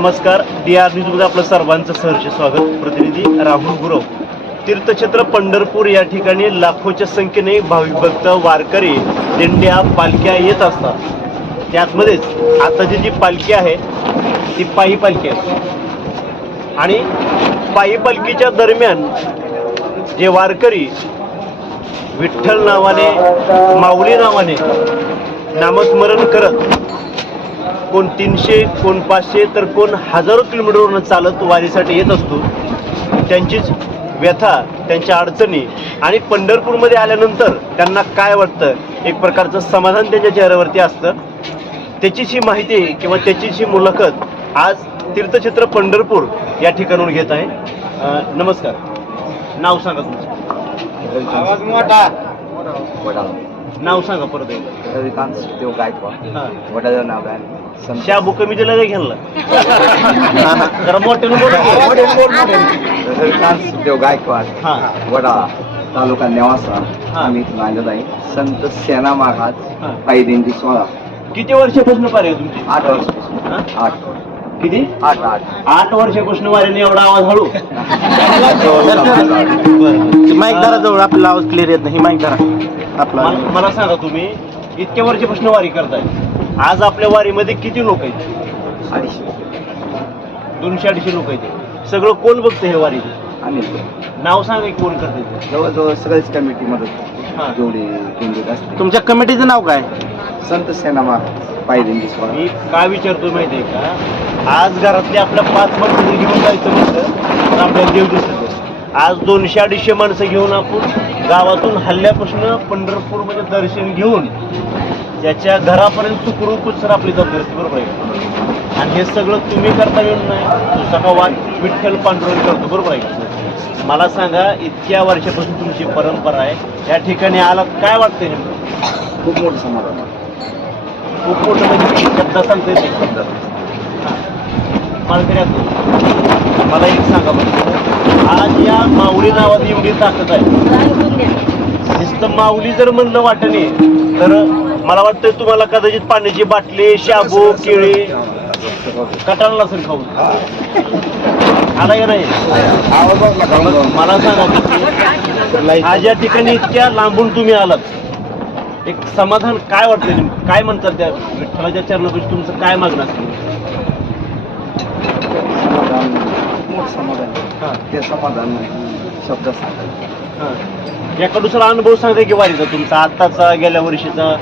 नमस्कार, DR न्यूजमध्ये आपलं सर्वांचं सहर्ष स्वागत. प्रतिनिधी राहुल गुरव. तीर्थक्षेत्र पंढरपूर या ठिकाणी लाखोच्या संख्येने भाविक भक्त, वारकरी, दिंड्या, पालख्या येत असतात. त्यातमध्येच आताची जी पालखी आहे ती पायी पालखी आहे. आणि पायी पालखीच्या दरम्यान जे वारकरी विठ्ठल नावाने, माऊली नावाने नामस्मरण करत कोण 300, कोण 500, तर कोण हजारो किलोमीटरवरून चालत वारीसाठी येत असतो. त्यांचीच व्यथा, त्यांच्या अडचणी आणि पंढरपूरमध्ये आल्यानंतर त्यांना काय वाटतं, एक प्रकारचं समाधान त्यांच्या चेहऱ्यावरती असतं. त्याचीच ही माहिती किंवा त्याचीच ही मुलाखत आज तीर्थक्षेत्र पंढरपूर या ठिकाणून घेत आहे. नमस्कार, नाव सांगा तुमचं. आवाज मोठा. नाव सांगा परत एकदा. रविकांत देव गायकवाड. वडाचं नाव आहे. शाबू कमी दिला का घ्यायला? जरा मोठ्यानं बोला. रविकांत देव गायकवाड, वडा, तालुका नेवासा. आम्ही इथून आलेलो आहे. संत सेना महाराज पायी दिंडी 16. किती वर्षापासून पार आहे तुमची? 8 वर्षापासून. 8 किती? 8 वर्षापासून वारीने एवढा आवाज हळू. माईक दारा जवळ आपला आवाज क्लिअर येत नाही. माईक दारा आपला. मला सांगा, तुम्ही इतक्या वर्षापासून वारी करताय, आज आपल्या वारीमध्ये किती लोक आहेत? 200-250 लोक आहेत. सगळं कोण बघतं हे वारी? आणि नाव सांगा की कोण करते? जवळजवळ सगळेच कमिटी मदत जेवढी दिंडीत असते. तुमच्या कमिटीचं नाव काय? संत सेना महाराज पायी दिंडी 16. मी काय विचारतो माहिती आहे का, आज घरातले आपल्या 5 माणसं घेऊन जायचं म्हटलं तर आपल्याला देव दिसत. आज 200-250 माणसं घेऊन आपण गावातून हल्ल्यापासून पंढरपूरमध्ये दर्शन घेऊन त्याच्या घरापर्यंत सुखरूप सर आपली जबाबदारी असते. बरोबर आहे? आणि हे सगळं तुम्ही करता येऊन नाही, तुझा का वाट विठ्ठल पांडुरंग करतो. बरोबर आहे? मला सांगा, इतक्या वर्षापासून तुमची परंपरा आहे, या ठिकाणी आला काय वाटतंय नेमकं? खूप मोठं समाधान आहे. खूप मोठं म्हणजे शब्द सांगता येते. मला एक सांगा बरं, आज या माऊली नावात एवढी ताकद आहे. नुसतं माऊली जर म्हणलं वाटणे तर मला वाटतं तुम्हाला कदाचित पाण्याची बाटली, शाबू, केळी कटाळला असेल खाऊन. आला का नाही? मला सांगा, आज या ठिकाणी इतक्या लांबून तुम्ही आलात, एक समाधान काय वाटतं नेमकं? काय म्हणतात त्या विठ्ठलाच्या चरणापाशी तुमचं काय मागणं असतं? समाधान, ते समाधान शब्द सांगतात. एका दुसरा अनुभव सांगता की वारीचा तुमचा, आत्ताचा, गेल्या वर्षीचा?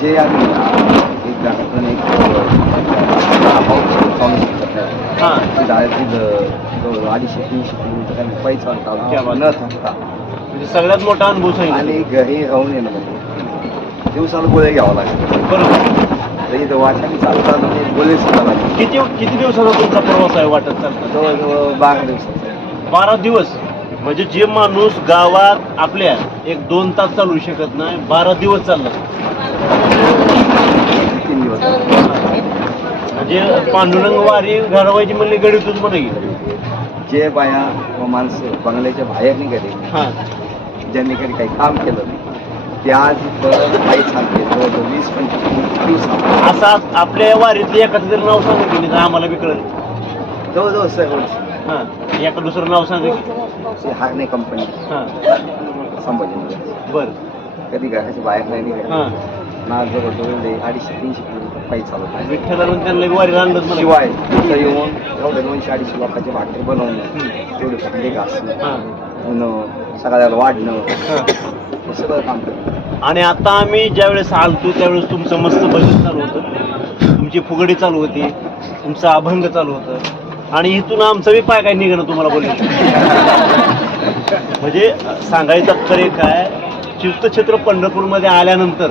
जे आम्ही एक घरातून एक जवळ 250-300 किलोमीटर आम्ही पायी चालतो न थांबता. म्हणजे सगळ्यात मोठा अनुभव सांगितला. आणि घरी राहून येणं म्हणजे दिवसाला गोळ्या घ्यावा लागेल. बरोबर. इथं वाटाने चालताना गोळे सुद्धा लागेल. किती दिवसाचा तुमचा प्रवास आहे वाटत चालता? जवळजवळ 12 दिवसाचा. 12 दिवस. म्हणजे जे माणूस गावात आपल्या 1-2 तास चालू शकत नाही, 12 दिवस चालला. 3 दिवस. म्हणजे पांडुरंग वारी घडवायची म्हणली गडीतूच म्हणा गेली. जे बाया व माणसं बंगल्याच्या बाहेर निघाले, ज्यांनी कधी काही काम केलं नाही, ते आज काही चालते. जवळजवळ 20-25 दिवस. असा आपल्या वारीतले एखादं तरी नाव सांगू की नाही आम्हाला बी कळलं. जवळजवळ सर्व. एका दुसरं नाव सांगा की. हार्ने कंपनी संभाजीनगर. बरं. कधी घराच्या बाहेर नाही निघाले ना. जवळजवळ 250-300 किलोमीटर पायी चालत आहे. विठ्ठलानं त्यांना वारी आणलं मला. शिवाय तिथं येऊन एवढ्या 200-250 लोकांचे भाकरी बनवणं, तेवढे भांडे घासणं, सगळ्याला वाढणं, हे सगळं काम करतं. आणि आता आम्ही ज्यावेळेस आलतो त्यावेळेस तुमचं मस्त भजन चालू होतं, तुमची फुगडी चालू होती, तुमचं अभंग चालू होतं. आणि इथून आमचं बी पाय काय निघणं तुम्हाला बोलले. म्हणजे सांगायचं खरे काय, तीर्थक्षेत्र पंढरपूरमध्ये आल्यानंतर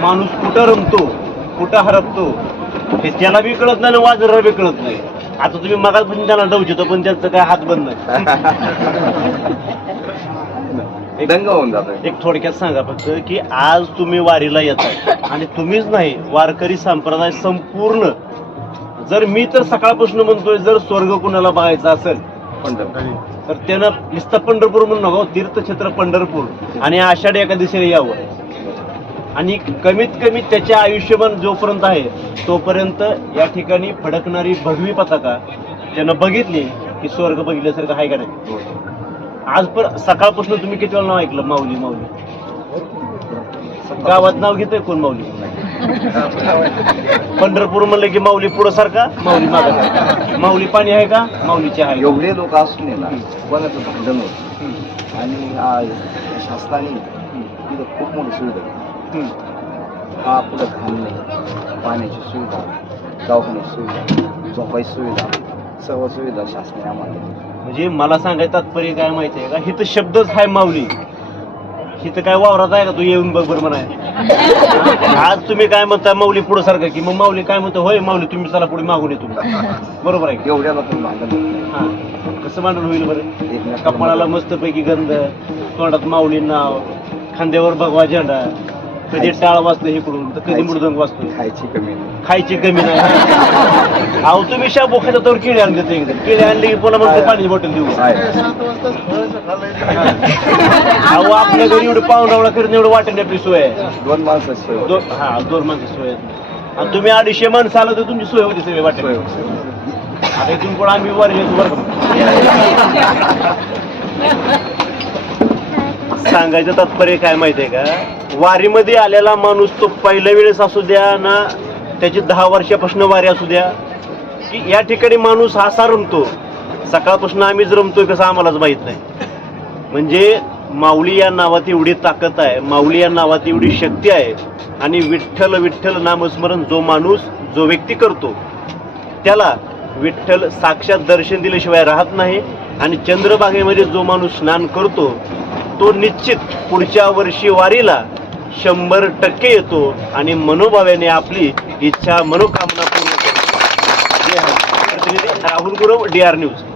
माणूस कुठं रमतो, कुठं हरपतो हे त्याला बी कळत नाही आणि वाजराला बी कळत नाही. आता तुम्ही मगाचपासून त्यांना डवचितो पण त्यांचं काय हात बंद नाही. दंग होऊन जातो. एक थोडक्यात सांगा फक्त की आज तुम्ही वारीला येताय आणि तुम्हीच नाही, वारकरी संप्रदाय संपूर्ण. जर मी तर सकाळपासून म्हणतोय, जर स्वर्ग कुणाला बघायचा असेल तर त्यानं नुसतं पंढरपूर म्हणून नको, तीर्थक्षेत्र पंढरपूर आणि आषाढी एकादशीला यावं. आणि कमीत कमी त्याच्या आयुष्यभर जोपर्यंत आहे तोपर्यंत या ठिकाणी फडकणारी भगवी पताका त्यानं बघितली की स्वर्ग बघितल्यासारखं आहे का नाही. आज पण सकाळपासून तुम्ही किती वेळा नाव ऐकलं माऊली माऊली. गावात नाव घेतोय कोण माऊली. पंढरपूर म्हणलं की माऊली पुढं सारखा माऊली मागं सारखा. माऊली पाणी आहे का माऊलीची आहे. एवढे लोक असून ना कोणाचं भांडण होत आणि शासनाने तिथं खूप मोठी सुविधा दिली. हा पुढं घाम नाही, पाण्याची सुविधा, दवाखान्याची सुविधा, झोपायची सुविधा, सर्व सुविधा शासनाने आम्हाला दिली. म्हणजे मला सांगायचं तात्पर्य काय माहिती आहे का, हिथं शब्दच आहे माऊली. हिथं काय वावरात आहे का तू येऊन बघ बरं म्हणाय. आज तुम्ही काय म्हणता माऊली पुढं सारखं की मग माऊली काय म्हणतो होय माऊली तुम्ही चला पुढे मागून येतो बरोबर आहे. एवढ्या लोकांना भांडण होत नाही. हा कसं भांडण होईल बरं. एकमेकाला कपाळाला मस्तपैकी गंध, तोंडात माऊली नाव, खांद्यावर भगवा झेंडा, कधी टाळ वाजतो इकडून तर कधी मृदंग वाजतो. खायची कमी नाही. खायची कमी नाही. अहो तुम्ही शाबू खायचा तर केळी आणले ते एकदम केळी आणली की पुन्हा म्हणतो पाण्याची बॉटल देऊ. अहो आपल्या घरी एवढं पाहुणावळा करून एवढं वाटेल आपली सोय आहे. 2 माणसं सोय होती. 2 माणसं सोय आहे. आणि तुम्ही 250 माणसं आलं तर तुमची सोय होती सगळी वाटेल. सोय होती. आता इथून पुढे आम्ही वर येतो बरं. सांगायचं तात्पर्य काय माहितीये का, वारीमध्ये आलेला माणूस तो पहिल्या वेळेस असू द्या ना त्याची 10 वर्षापासून वारी असू द्या की या ठिकाणी माणूस असा रमतो. सकाळपासून आम्हीच रमतोय कसं आम्हालाच माहित नाही. म्हणजे माऊली या नावात एवढी ताकद आहे, माऊली या नावात एवढी शक्ती आहे. आणि विठ्ठल विठ्ठल नामस्मरण जो माणूस जो व्यक्ती करतो त्याला विठ्ठल साक्षात दर्शन दिल्याशिवाय राहत नाही. आणि चंद्रभागेमध्ये जो माणूस स्नान करतो तो निश्चित पुढच्या वर्षी वारीला 100% येतो आणि मनोभावाने आपली इच्छा मनोकामना पूर्ण करतो. जय हो. प्रतिनिधी राहुल गुरव, DR न्यूज.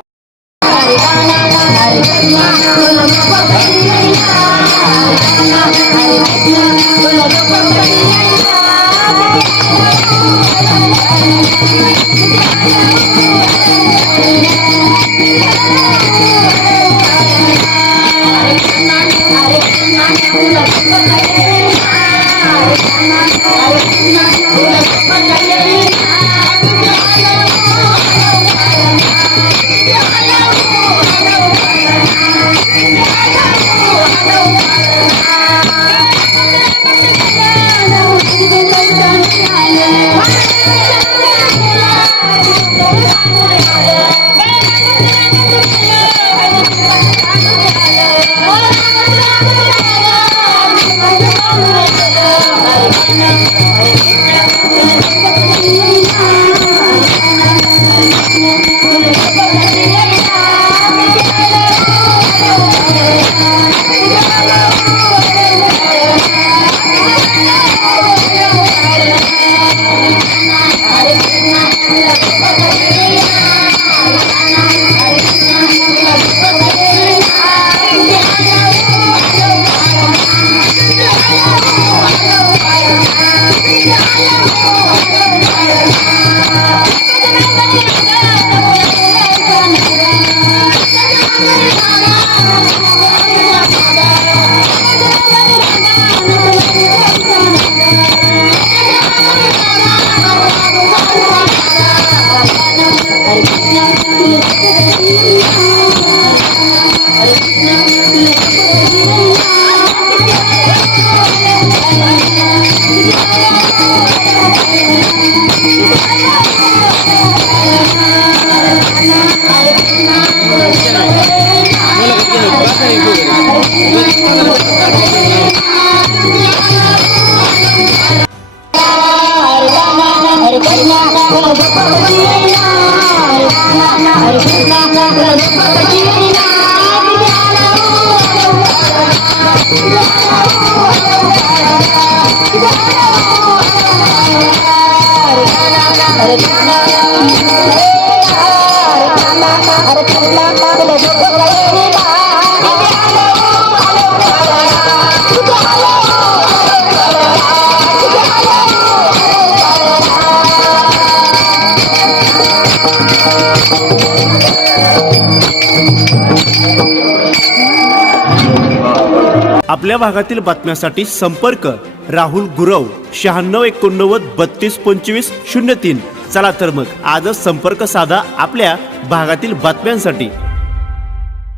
आपल्या भागातील बातम्यांसाठी संपर्क राहुल गुरव 9689322503. चला तर मग आजच संपर्क साधा आपल्या भागातील बातम्यांसाठी.